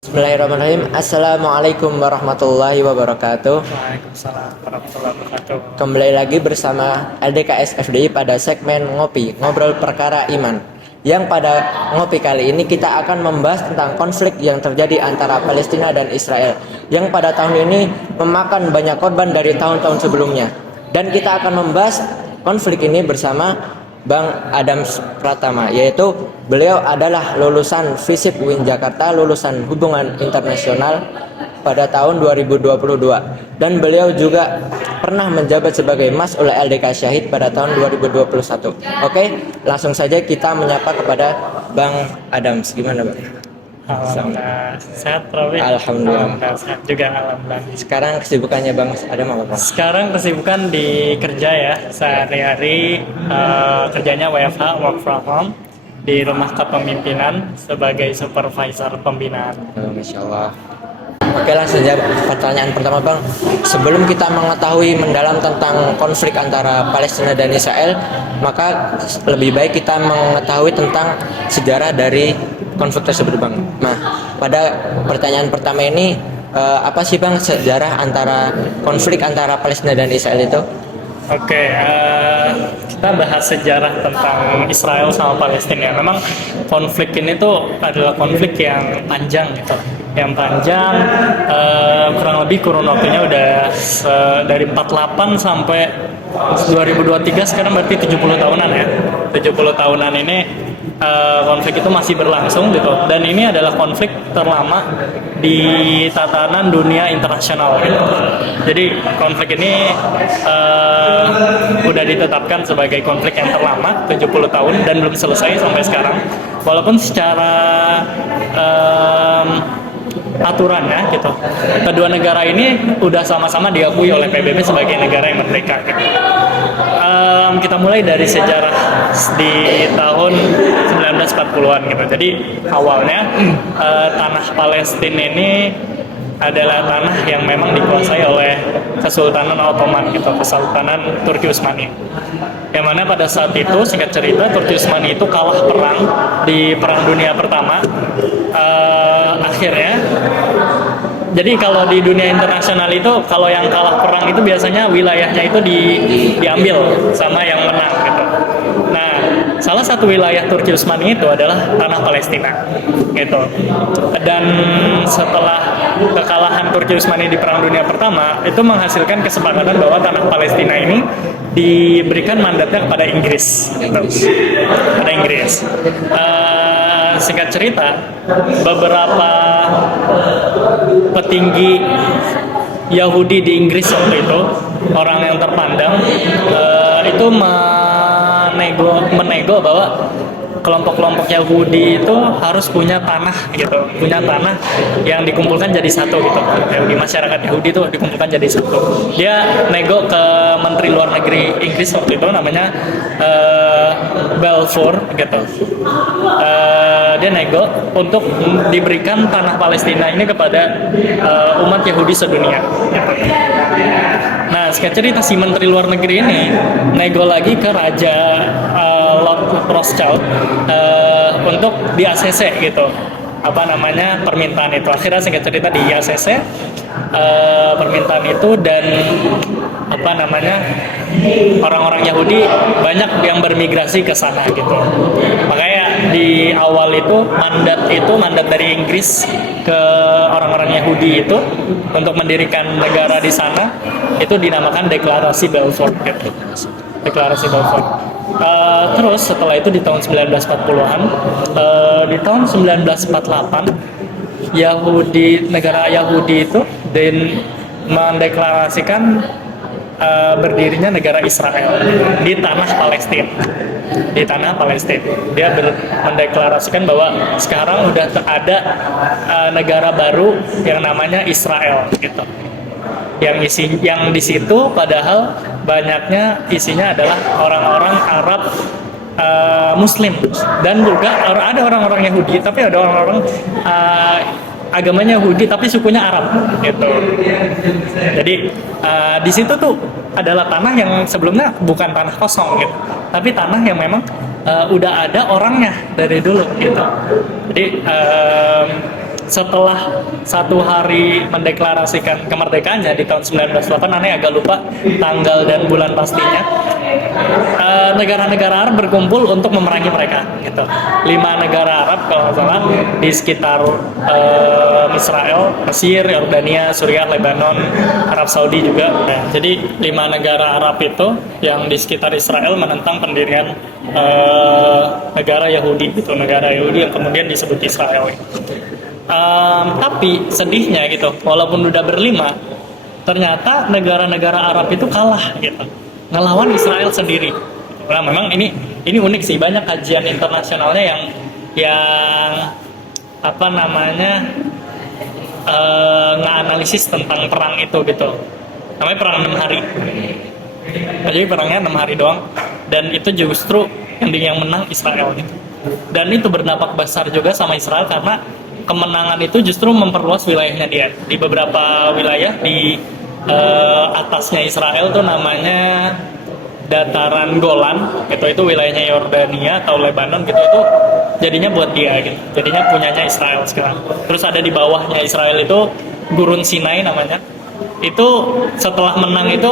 Bismillahirrahmanirrahim. Assalamualaikum warahmatullahi wabarakatuh. Waalaikumsalam warahmatullahi wabarakatuh. Kembali lagi bersama LDKS FDI pada segmen Ngopi, Ngobrol Perkara Iman. Yang pada ngopi kali ini kita akan membahas tentang konflik yang terjadi antara Palestina dan Israel, yang pada tahun ini memakan banyak korban dari tahun-tahun sebelumnya. Dan kita akan membahas konflik ini bersama Bang Adams Pratama, yaitu beliau adalah lulusan FISIP UIN Jakarta, lulusan Hubungan Internasional pada tahun 2022, dan beliau juga pernah menjabat sebagai Mas'ul LDK Syahid pada tahun 2021. Oke, langsung saja kita menyapa kepada Bang Adams. Gimana, Bang? Alhamdulillah sehat, Robi. Alhamdulillah. Sehat juga, alhamdulillah. Sekarang kesibukannya Bang Adam apa, Bang? Sekarang kesibukan di kerja ya, sehari-hari kerjanya WFH, work from home, di rumah kepemimpinan sebagai supervisor pembinaan. Masya Allah. Oke, langsung saja pertanyaan pertama, Bang. Sebelum kita mengetahui mendalam tentang konflik antara Palestina dan Israel, maka lebih baik kita mengetahui tentang sejarah dari konflik tersebut, Bang. Nah, pada pertanyaan pertama ini, apa sih, Bang, sejarah antara konflik antara Palestina dan Israel itu? Oke, kita bahas sejarah tentang Israel sama Palestina. Memang konflik ini tuh adalah konflik yang panjang gitu, kurang lebih kurun waktunya udah dari 48 sampai 2023, sekarang berarti 70 tahunan ya. 70 tahunan ini konflik itu masih berlangsung gitu, dan ini adalah konflik terlama di tatanan dunia internasional gitu. Jadi konflik ini udah ditetapkan sebagai konflik yang terlama 70 tahun dan belum selesai sampai sekarang, walaupun secara aturannya gitu, kedua negara ini udah sama-sama diakui oleh PBB sebagai negara yang merdeka gitu. Kita mulai dari sejarah di tahun 1940-an gitu. Jadi awalnya tanah Palestina ini adalah tanah yang memang dikuasai oleh Kesultanan Ottoman gitu, Kesultanan Turki Utsmani. Yang mana pada saat itu, singkat cerita, Turki Utsmani itu kalah perang di Perang Dunia Pertama. Akhirnya, jadi kalau di dunia internasional itu, kalau yang kalah perang itu biasanya wilayahnya itu diambil sama yang menang gitu. Nah, salah satu wilayah Turki Utsmani itu adalah tanah Palestina gitu. Dan setelah kekalahan Turki Utsmani di Perang Dunia Pertama, itu menghasilkan kesepakatan bahwa tanah Palestina ini diberikan mandatnya kepada Inggris gitu. Pada Inggris. Singkat cerita, beberapa petinggi Yahudi di Inggris waktu itu, orang yang terpandang, itu menego bahwa kelompok-kelompok Yahudi itu harus punya tanah gitu, punya tanah yang dikumpulkan jadi satu gitu. Di masyarakat Yahudi itu dikumpulkan jadi satu. Dia nego ke Menteri Luar Negeri Inggris waktu itu, namanya Balfour gitu. Dia nego untuk diberikan tanah Palestina ini kepada umat Yahudi sedunia gitu. Nah, singkat cerita, si Menteri Luar Negeri ini nego lagi ke Raja Lord Rothschild untuk di ACC gitu, apa namanya, permintaan itu. Akhirnya singkat cerita di ACC permintaan itu, dan apa namanya, orang-orang Yahudi banyak yang bermigrasi ke sana gitu. Makanya di awal itu mandat dari Inggris ke orang-orang Yahudi itu untuk mendirikan negara di sana itu dinamakan Deklarasi Balfour gitu. Deklarasi Balfour. Terus setelah itu di tahun 1940-an, di tahun 1948 negara Yahudi itu mendeklarasikan berdirinya negara Israel di tanah Palestina. Di tanah Palestina, dia mendeklarasikan bahwa sekarang udah ada negara baru yang namanya Israel gitu. Yang di situ padahal banyaknya isinya adalah orang-orang Arab Muslim, dan juga ada orang-orang Yahudi, tapi ada orang-orang agamanya Yahudi tapi sukunya Arab gitu. Jadi di situ tuh adalah tanah yang sebelumnya bukan tanah kosong gitu, tapi tanah yang memang udah ada orangnya dari dulu gitu. Jadi setelah 1 hari mendeklarasikan kemerdekaannya di tahun 1908, aneh agak lupa tanggal dan bulan pastinya, negara-negara Arab berkumpul untuk memerangi mereka gitu. 5 negara Arab kalau nggak salah di sekitar Israel, Mesir, Yordania, Suriah, Lebanon, Arab Saudi juga. Nah, jadi 5 negara Arab itu yang di sekitar Israel menentang pendirian negara Yahudi gitu, negara Yahudi yang kemudian disebut Israel. Tapi sedihnya gitu, walaupun udah berlima, ternyata negara-negara Arab itu kalah gitu, ngelawan Israel sendiri. Nah, memang ini unik sih, banyak kajian internasionalnya yang apa namanya nganalisis tentang perang itu gitu. Namanya perang 6 hari. Jadi perangnya 6 hari doang, dan itu justru ending yang menang Israel gitu. Dan itu berdampak besar juga sama Israel karena kemenangan itu justru memperluas wilayahnya dia. Di beberapa wilayah di atasnya Israel tuh namanya dataran Golan, itu wilayahnya Yordania atau Lebanon gitu, itu jadinya buat dia gitu. Jadinya punyanya Israel sekarang. Terus ada di bawahnya Israel itu Gurun Sinai namanya. Itu setelah menang itu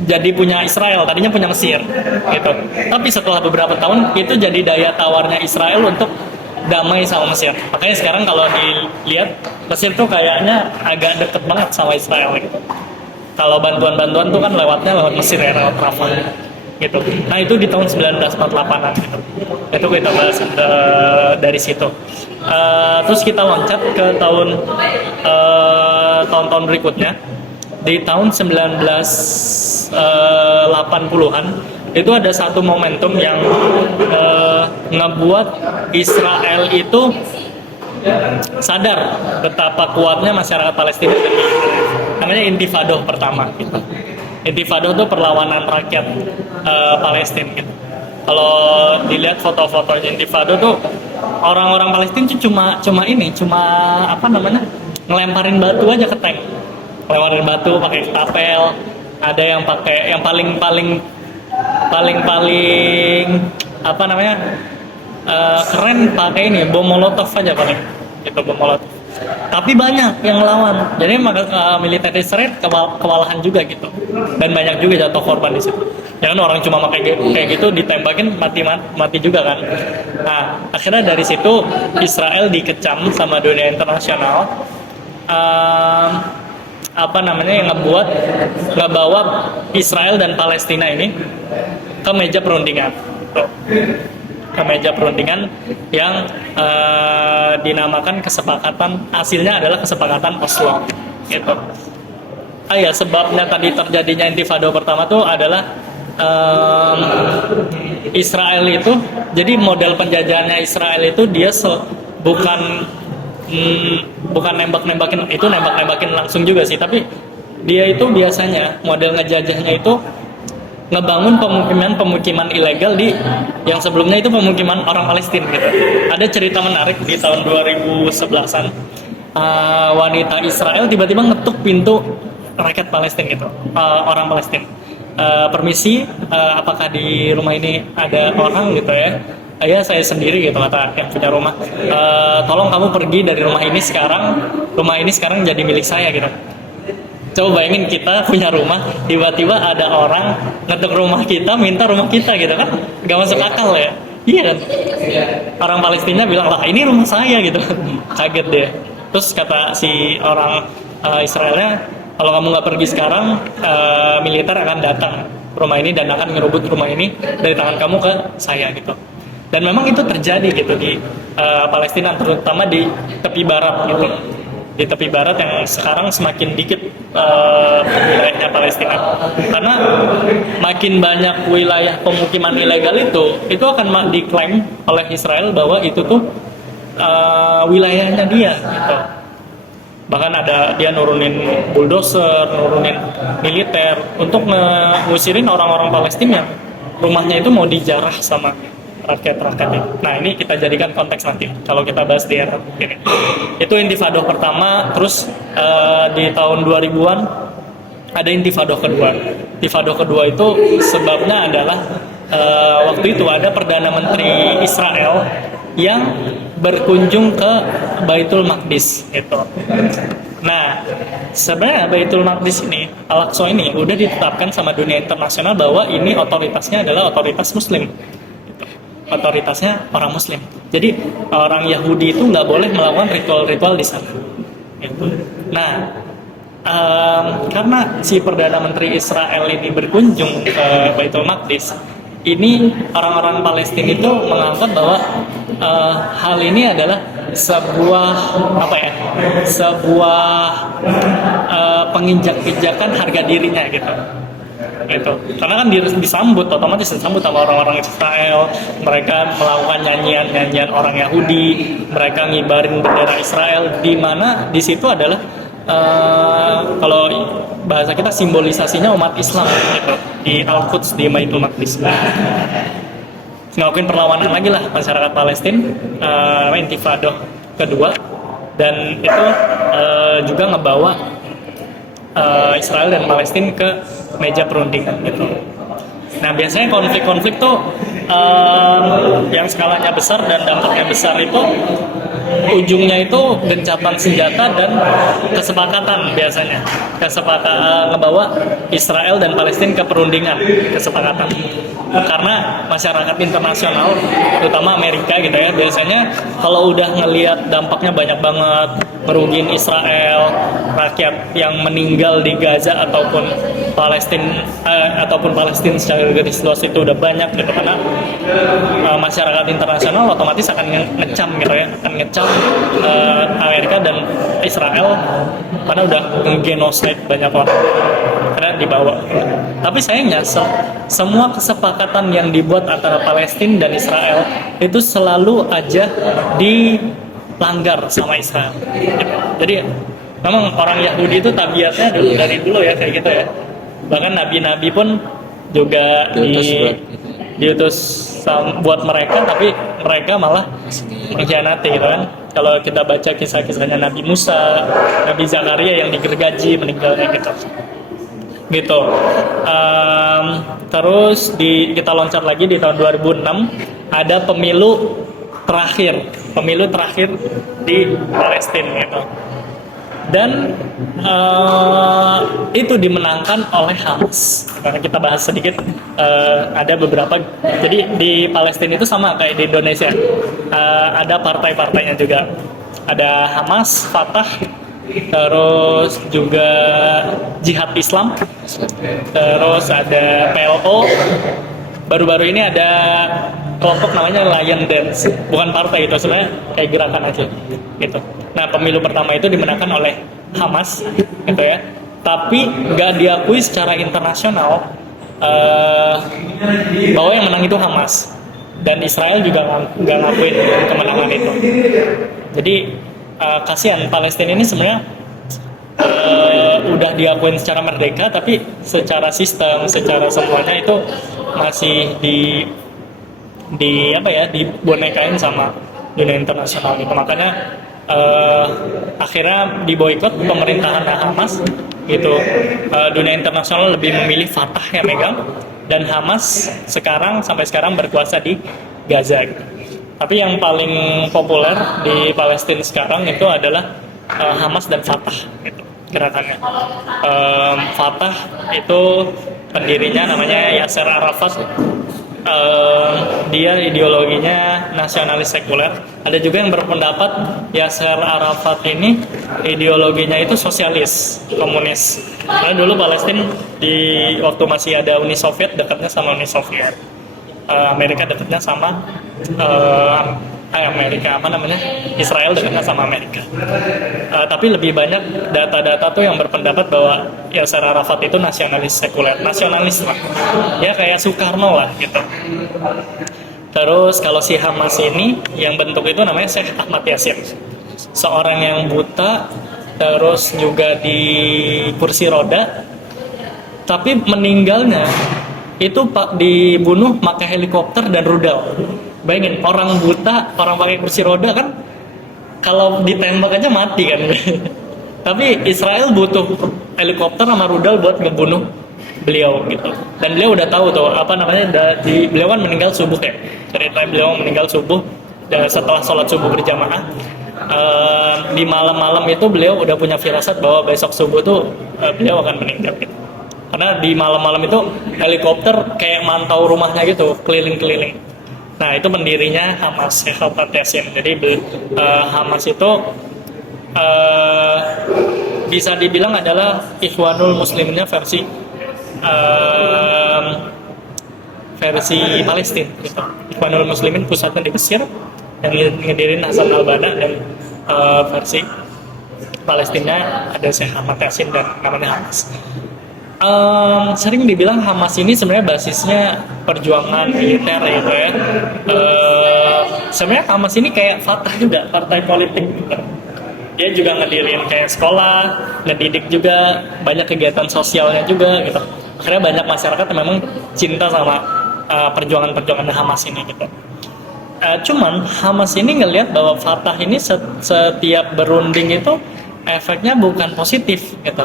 jadi punya Israel, tadinya punya Mesir gitu. Tapi setelah beberapa tahun itu jadi daya tawarnya Israel untuk damai sama Mesir. Makanya sekarang kalau dilihat Mesir tuh kayaknya agak deket banget sama Israel gitu. Kalau bantuan-bantuan tuh kan lewat Mesir ya, lewat Rafah gitu. Nah itu di tahun 1948an gitu. Itu kita bahas dari situ. Terus kita loncat ke tahun-tahun berikutnya. Di tahun 1980-an itu ada satu momentum yang ngebuat Israel itu sadar betapa kuatnya masyarakat Palestina, namanya Intifado pertama gitu. Intifado itu perlawanan rakyat Palestina gitu. Kalau dilihat foto-foto Intifado tuh orang-orang Palestina tuh cuma ngelemparin batu aja ke tank, ngelemparin batu pakai ketapel, ada yang pakai yang paling keren pakai ini bom molotov aja paling, itu bom molotov. Tapi banyak yang ngelawan, jadi militer Israel kewalahan juga gitu, dan banyak juga jatuh korban di situ. Jangan orang cuma pakai kayak gitu ditembakin mati juga kan. Nah akhirnya dari situ Israel dikecam sama dunia internasional, yang ngebawa Israel dan Palestina ini ke meja perundingan. Ke meja perundingan yang dinamakan kesepakatan, hasilnya adalah kesepakatan Oslo gitu. Sebabnya tadi terjadinya Intifado pertama tuh adalah Israel itu, jadi model penjajahannya Israel itu dia bukan nembak-nembakin langsung juga sih, tapi dia itu biasanya model ngejajahnya itu ngebangun pemukiman ilegal yang sebelumnya itu pemukiman orang Palestina gitu. Ada cerita menarik di tahun 2011-an, wanita Israel tiba-tiba ngetuk pintu rakyat Palestina gitu, orang Palestina. Permisi, apakah di rumah ini ada orang gitu ya? Ya saya sendiri gitu, kata yang punya rumah. Tolong kamu pergi dari rumah ini sekarang jadi milik saya gitu. Coba bayangin kita punya rumah, tiba-tiba ada orang ngetuk rumah kita, minta rumah kita gitu kan, gak masuk akal ya. Iya kan, orang Palestina bilang, lah ini rumah saya gitu. Kaget dia. Terus kata si orang Israelnya, kalau kamu gak pergi sekarang, militer akan datang rumah ini dan akan ngerubut rumah ini dari tangan kamu ke saya gitu. Dan memang itu terjadi gitu di Palestina, terutama di tepi barat gitu. Di tepi barat yang sekarang semakin dikit wilayahnya Palestina, karena makin banyak wilayah pemukiman ilegal itu akan diklaim oleh Israel bahwa itu tuh wilayahnya dia gitu. Bahkan ada dia nurunin bulldozer, nurunin militer untuk ngusirin orang-orang Palestina yang rumahnya itu mau dijarah sama rakyat-rakyatnya. Nah ini kita jadikan konteks nanti kalau kita bahas di era ini. Itu Intifado pertama. Terus di tahun 2000-an ada Intifado kedua. Intifado kedua itu sebabnya adalah waktu itu ada Perdana Menteri Israel yang berkunjung ke Baitul Maqdis gitu. Nah, sebenarnya Baitul Maqdis ini, Al-Aqsa ini udah ditetapkan sama dunia internasional bahwa ini otoritasnya adalah otoritas Muslim. Gitu. Otoritasnya orang Muslim. Jadi orang Yahudi itu nggak boleh melakukan ritual-ritual di sana. Gitu. Nah, karena si Perdana Menteri Israel ini berkunjung ke Baitul Maqdis, ini orang-orang Palestina itu menganggap bahwa hal ini adalah sebuah penginjak-injakan harga dirinya gitu. Karena kan otomatis disambut sama orang-orang Israel, mereka melakukan nyanyian orang Yahudi, mereka ngibarin bendera Israel, di mana di situ adalah kalau bahasa kita simbolisasinya umat Islam gitu, di Al-Quds, di Baitul Maqdis. Ngelakuin perlawanan lagi lah masyarakat Palestina, Intifada kedua, dan itu juga ngebawa Israel dan Palestina ke meja perundingan gitu. Nah, biasanya konflik-konflik tuh yang skalanya besar dan dampaknya besar itu ujungnya itu gencatan senjata dan kesepakatan, biasanya ngebawa Israel dan Palestina ke perundingan, kesepakatan. Karena masyarakat internasional, terutama Amerika gitu ya, biasanya kalau udah ngelihat dampaknya banyak banget, merugiin Israel, rakyat yang meninggal di Gaza ataupun Palestina secara garis luas itu udah banyak gitu, karena masyarakat internasional otomatis akan ngecam gitu ya, akan ngecam Amerika dan Israel karena udah genocide banyak orang, karena dibawa. Tapi sayangnya semua kesepakatan yang dibuat antara Palestina dan Israel itu selalu aja dilanggar sama Israel. Jadi memang orang Yahudi itu tabiatnya dari dulu ya kayak gitu ya. Bahkan nabi-nabi pun juga diutus buat mereka, tapi mereka malah mengkhianati gitu kan. Kalau kita baca kisah-kisahnya Nabi Musa, Nabi Zakaria yang digergaji meninggalnya gitu. Terus kita loncat lagi di tahun 2006 ada pemilu terakhir di Palestina gitu. Dan itu dimenangkan oleh Hamas. Karena kita bahas sedikit, ada beberapa. Jadi di Palestina itu sama kayak di Indonesia, ada partai-partainya juga. Ada Hamas, Fatah, terus juga Jihad Islam, terus ada PLO. Baru-baru ini ada kelompok namanya Lion Dance, bukan partai itu, sebenarnya kayak gerakan aja gitu. Nah, pemilu pertama itu dimenangkan oleh Hamas gitu ya, tapi nggak diakui secara internasional bahwa yang menang itu Hamas, dan Israel juga nggak ngakuin kemenangan itu. Jadi kasihan Palestina ini sebenarnya udah diakuin secara merdeka, tapi secara sistem, secara semuanya itu masih dibonekain sama dunia internasional gitu. Makanya akhirnya diboikot pemerintahan Hamas gitu. Dunia internasional lebih memilih Fatah yang megang, dan Hamas sampai sekarang berkuasa di Gaza gitu. Tapi yang paling populer di Palestina sekarang itu adalah Hamas dan Fatah gitu gerakannya. Fatah itu pendirinya namanya Yasser Arafat. Dia ideologinya nasionalis sekuler. Ada juga yang berpendapat Yasser Arafat ini ideologinya itu sosialis, komunis. Karena dulu Palestina di waktu masih ada Uni Soviet, dekatnya sama Uni Soviet. Amerika dekatnya sama Israel dekatnya sama Amerika. Tapi lebih banyak data-data tuh yang berpendapat bahwa Yasser Arafat itu nasionalis sekuler, nasionalis lah, ya kayak Soekarno lah gitu. Terus kalau si Hamas ini yang bentuk itu namanya Sheikh Ahmad Yassin, seorang yang buta, terus juga di kursi roda, tapi meninggalnya itu dibunuh pakai helikopter dan rudal. Bayangin, orang buta, orang pakai kursi roda kan, kalau ditembak aja mati kan. Tapi Israel butuh helikopter sama rudal buat ngebunuh beliau gitu. Dan beliau udah tahu tuh beliau kan meninggal subuh ya. Cerita beliau meninggal subuh, dan setelah sholat subuh berjamaah. Di malam-malam itu beliau udah punya firasat bahwa besok subuh tuh beliau akan meninggal gitu. Karena di malam-malam itu helikopter kayak mantau rumahnya gitu, keliling-keliling. Nah itu pendirinya Hamas, Sheikh Khalid Yassin. Jadi Hamas itu bisa dibilang adalah Ikhwanul Musliminnya versi Palestina gitu. Ikhwanul Muslimin pusatnya di Mesir, yang ngedirin Hasan al-Banna, dan versi Palestina ada Sheikh Ahmad Yassin dan namanya Hamas. Sering dibilang Hamas ini sebenarnya basisnya perjuangan militer gitu ya. Sebenarnya Hamas ini kayak Fatah juga, partai politik gitu. Dia juga ngedirin kayak sekolah, ngedidik juga, banyak kegiatan sosialnya juga gitu. Akhirnya banyak masyarakat yang memang cinta sama perjuangan-perjuangan Hamas ini gitu. Cuman Hamas ini ngelihat bahwa Fatah ini setiap berunding itu efeknya bukan positif gitu,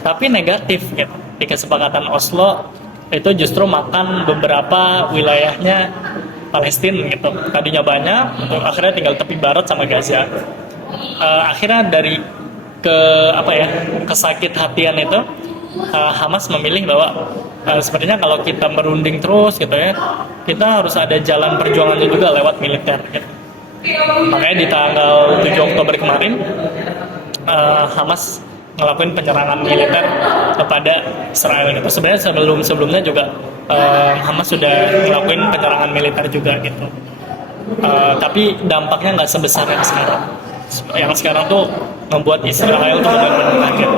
tapi negatif gitu. Di kesepakatan Oslo itu justru makan beberapa wilayahnya Palestina gitu. Tadinya banyak, akhirnya tinggal tepi barat sama Gaza. Akhirnya dari kesakit hatian itu, Hamas memilih bahwa sepertinya kalau kita merunding terus gitu ya, kita harus ada jalan perjuangannya juga lewat militer gitu. Makanya di tanggal 7 Oktober kemarin Hamas ngelakuin penyerangan militer kepada Israel gitu. Sebenarnya sebelumnya juga Hamas sudah ngelakuin penyerangan militer juga gitu. Tapi dampaknya nggak sebesar yang sekarang. Yang sekarang tuh membuat Israel tuh benar-benar kaget.